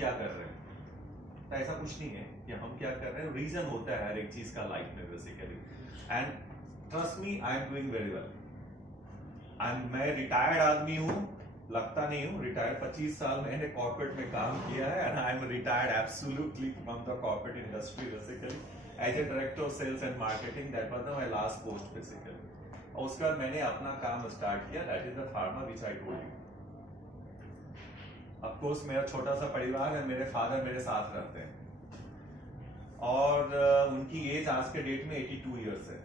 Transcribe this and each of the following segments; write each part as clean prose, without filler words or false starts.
क्या कर रहे हैं। तो ऐसा कुछ नहीं है कि हम क्या कर रहे हैं, रीजन होता है हर एक चीज का लाइफ में basically. And trust me, I am doing very well. मैं रिटायर्ड आदमी हूँ, लगता नहीं हूँ रिटायर्ड। 25 साल मैंने कॉर्पोरेट में काम किया है and I am retired absolutely from the corporate industry basically as a director of sales and marketing. That was my last post basically. और उसके बाद मैंने अपना काम स्टार्ट किया, that is the pharma which I told you. Of course मेरा छोटा सा परिवार है, मेरे फादर मेरे साथ रहते हैं और उनकी एज आज के डेट में 82 इयर्स है।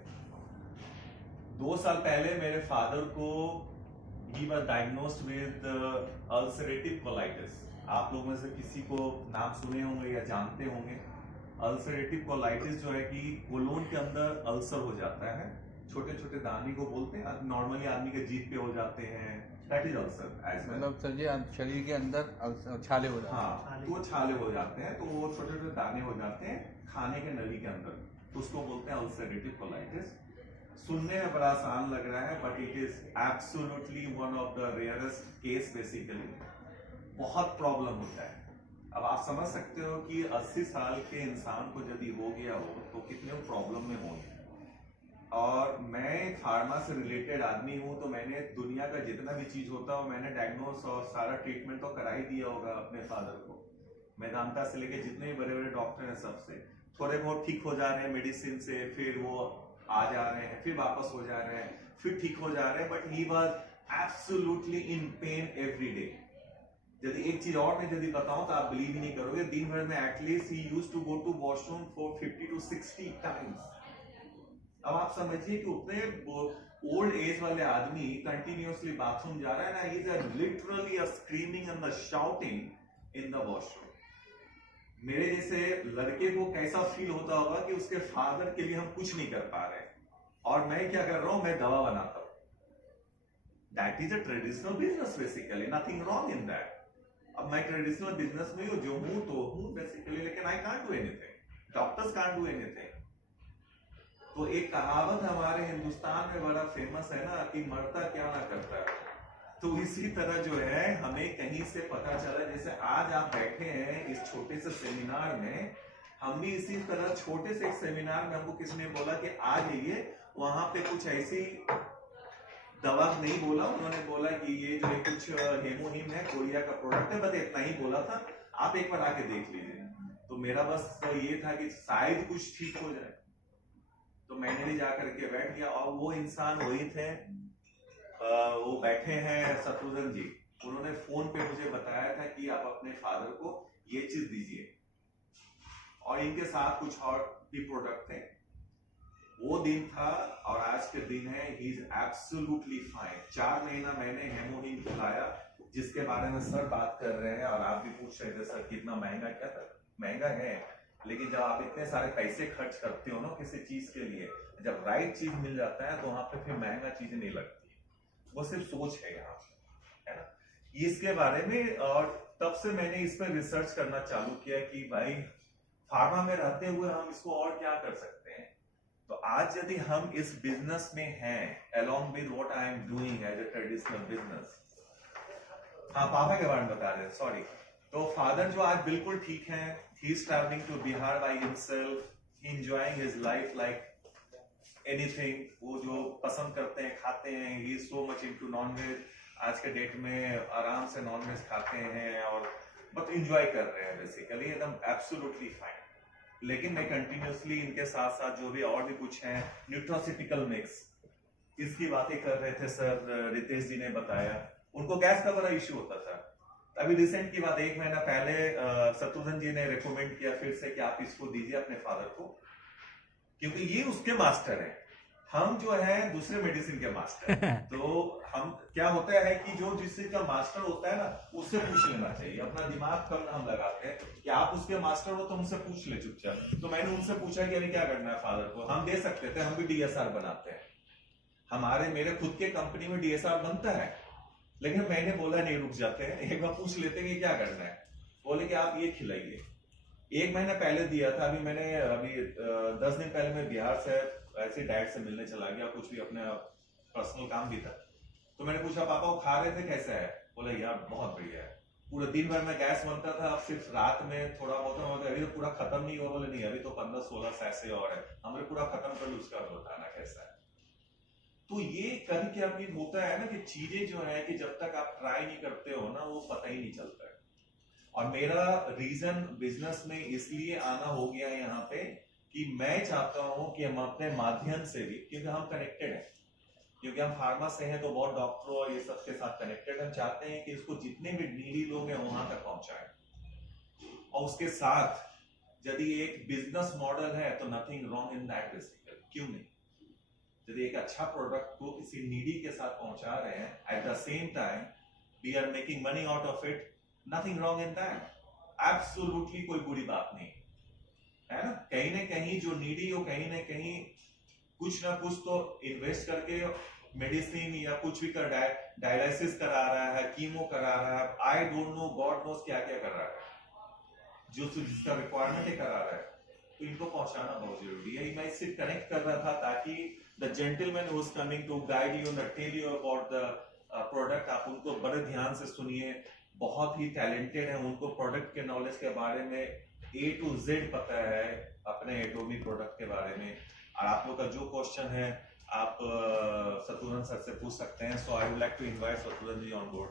2 साल पहले मेरे फादर को he was diagnosed with ulcerative colitis। आप लोगों में से किसी को नाम सुने होंगे या जानते होंगे। अल्सरेटिव कोलाइटिस जो है कि कोलोन के अंदर अल्सर हो जाता है, छोटे छोटे दाने को बोलते हैं, नॉर्मली आदमी के जीभ पे हो जाते हैं, that is ulcer as well. मतलब सर जी शरीर के अंदर छाले हो जाते हैं। हाँ, तो छाले हो जाते हैं, तो वो छोटे छोटे दाने हो जाते हैं खाने के नली के अंदर, तो उसको बोलते हैं अल्सरेटिव कोलाइटिस। सुनने में बड़ा आसान लग रहा है but it is absolutely one of the rarest case basically. बहुत प्रॉब्लम होता है। अब आप समझ सकते हो कि 80 साल के इंसान को यदि हो गया हो तो कितने प्रॉब्लम में होंगे। और मैं फार्मा से रिलेटेड आदमी हूं, तो मैंने दुनिया का जितना भी चीज होता है मैंने डायग्नोस और सारा ट्रीटमेंट तो करा ही दिया होगा अपने फादर को। मेदांता से लेके जितने भी बड़े बड़े डॉक्टर हैं सबसे, थोड़े बहुत ठीक हो जा रहे हैं मेडिसिन से, फिर वो आ जा रहे हैं, फिर वापस हो जा रहे हैं, फिर ठीक हो जा रहे हैं, but he was absolutely in pen every day. यदि एक चीज और मैं यदि बताऊं तो आप बिलीव ही नहीं करोगे, दिन भर में at least he used to go to washroom for 50 to 60 times. अब आप समझिए कि उतने ओल्ड एज वाले आदमी कंटिन्यूअसली बाथरूम जा रहा है ना, he is literally screaming and shouting in the washroom. मेरे जैसे लड़के को कैसा फील होता होगा कि उसके फादर के लिए हम कुछ नहीं कर पा रहे, और मैं क्या कर रहा हूं, मैं दवा बनाता हूं। That is a traditional business basically, nothing wrong in that. अब मैं ट्रेडिशनल बिजनेस में जो हूं तो हूं बेसिकली, लेकिन I can't do anything, doctors can't do anything. तो एक कहावत हमारे हिंदुस्तान में बड़ा फेमस है ना कि मरता क्या ना करता है। तो इसी तरह जो है हमें कहीं से पता चला, जैसे आज आप बैठे हैं इस छोटे से सेमिनार में, हम भी इसी तरह छोटे से एक सेमिनार में हमको किसी ने बोला कि आ जाइए, वहां पे कुछ ऐसी दवा नहीं बोला, उन्होंने बोला कि ये जो कुछ हेमोहिम है, कोरिया का प्रोडक्ट है, बस इतना ही बोला था, आप एक बार आके देख लीजिए। तो मेरा बस तो ये था कि शायद कुछ ठीक हो जाए, तो मैंने भी जाकर के बैठ गया। और वो इंसान वही थे, वो बैठे हैं शत्रुघ्न जी, उन्होंने फोन पे मुझे बताया था कि आप अपने फादर को ये चीज दीजिए, और इनके साथ कुछ और भी प्रोडक्ट थे। वो दिन था और आज के दिन है, ही इज एब्सोल्युटली फाइन। 4 महीना मैंने हेमोहिम खिलाया, जिसके बारे में सर बात कर रहे हैं, और आप भी पूछ रहे थे सर कितना महंगा, क्या था महंगा है, लेकिन जब आप इतने सारे पैसे खर्च करते हो ना किसी चीज के लिए, जब राइट चीज मिल जाता है तो वहां पे फिर महंगा चीज नहीं लगती। वो सिर्फ सोच है यहाँ, है ना, इसके बारे में। और तब से मैंने इस पर रिसर्च करना चालू किया कि भाई फार्मा में रहते हुए हम इसको और क्या कर सकते हैं। तो आज यदि हम इस बिजनेस में हैं, along with what I am doing as a traditional business। हाँ, पापा के बारे में बता रहे, सॉरी। तो फादर जो आज बिल्कुल ठीक है, he is traveling to Bihar by himself, he enjoying his life like anything, वो जो पसंद करते हैं खाते हैं, ही सो मच इनटू नॉनवेज। आज के डेट में आराम से नॉनवेज खाते हैं और बस एंजॉय कर रहे हैं बेसिकली, एकदम एब्सोल्युटली फाइन। लेकिन मैं कंटिन्यूअसली इनके साथ साथ जो भी और भी कुछ है, न्यूट्रासिटिकल मिक्स, इसकी बातें कर रहे थे सर, रितेश जी ने बताया उनको गैस का बड़ा इश्यू होता था। अभी रिसेंट की बात, 1 महीना पहले शत्रुघ्न जी ने रिकमेंड किया फिर से कि आप इसको दीजिए अपने फादर को, क्योंकि ये उसके मास्टर है, हम जो है दूसरे मेडिसिन के मास्टर। तो हम क्या होता है कि जो जिस चीज का मास्टर होता है ना, उससे पूछ लेना चाहिए। अपना दिमाग कम हम लगाते हैं कि आप उसके मास्टर हो तो उनसे पूछ ले चुपचाप। तो मैंने उनसे पूछा कि अरे क्या करना है फादर को, हम दे सकते थे, हम भी डीएसआर बनाते हैं, मेरे खुद के कंपनी में डीएसआर बनता है, लेकिन मैंने बोला नहीं, रुक जाते हैं, एक बार पूछ लेते हैं कि क्या करना है। बोले कि आप ये खिलाइए। 1 महीना पहले दिया था, अभी 10 दिन पहले मैं बिहार से ऐसे डाइट से मिलने चला गया, कुछ भी अपने पर्सनल काम भी था। तो मैंने पूछा पापा वो खा रहे थे कैसा है, बोला यार बहुत बढ़िया है। पूरा दिन भर में गैस बनता था, अब सिर्फ रात में थोड़ा बहुत होगा। अभी तो पूरा खत्म नहीं हुआ, बोले नहीं अभी तो 15-16 सैसे और है, हमने पूरा खत्म कर लो, उसका बताना कैसा है। तो ये कभी कभी होता है ना कि चीजें जो है कि जब तक आप ट्राई नहीं करते हो ना, वो पता ही नहीं चलता है। और मेरा रीजन बिजनेस में इसलिए आना हो गया यहाँ पे कि मैं चाहता हूं कि हम अपने माध्यम से भी, क्योंकि हम कनेक्टेड हैं, क्योंकि हम फार्मा से हैं तो बहुत डॉक्टरों और ये सब के साथ कनेक्टेड, हम चाहते हैं कि इसको जितने भी नीडी लोग हैं वहां तक पहुंचाएं। और उसके साथ यदि एक बिजनेस मॉडल है तो nothing wrong in that basically, क्यों नहीं? यदि एक अच्छा प्रोडक्ट को किसी नीडी के साथ पहुंचा रहे हैं, at the same time we are making money out of it, nothing wrong in that, absolutely कोई बुरी बात नहीं है ना। कहीं ना कहीं जो नीडी हो, कहीं ना कहीं कुछ ना कुछ तो इन्वेस्ट करके मेडिसिन या कुछ भी कर डायलिसिस करा रहा है, कीमो करा रहा है, I don't know, God knows क्या क्या कर रहा है, जो जिसका रिक्वायरमेंट है करा रहा है। तो इनको पहुंचाना बहुत जरूरी है। मैं इससे कनेक्ट कर रहा था ताकि the gentleman who is coming to guide you and tell you about the product, आप उनको बड़े ध्यान से सुनिए, बहुत ही टैलेंटेड है, उनको प्रोडक्ट के नॉलेज के बारे में A to Z पता है अपने एटोमी प्रोडक्ट के बारे में। और आप लोग का जो क्वेश्चन है आप शत्रुघ्न सर से पूछ सकते हैं। So I would like to invite Shatrughan ji on board.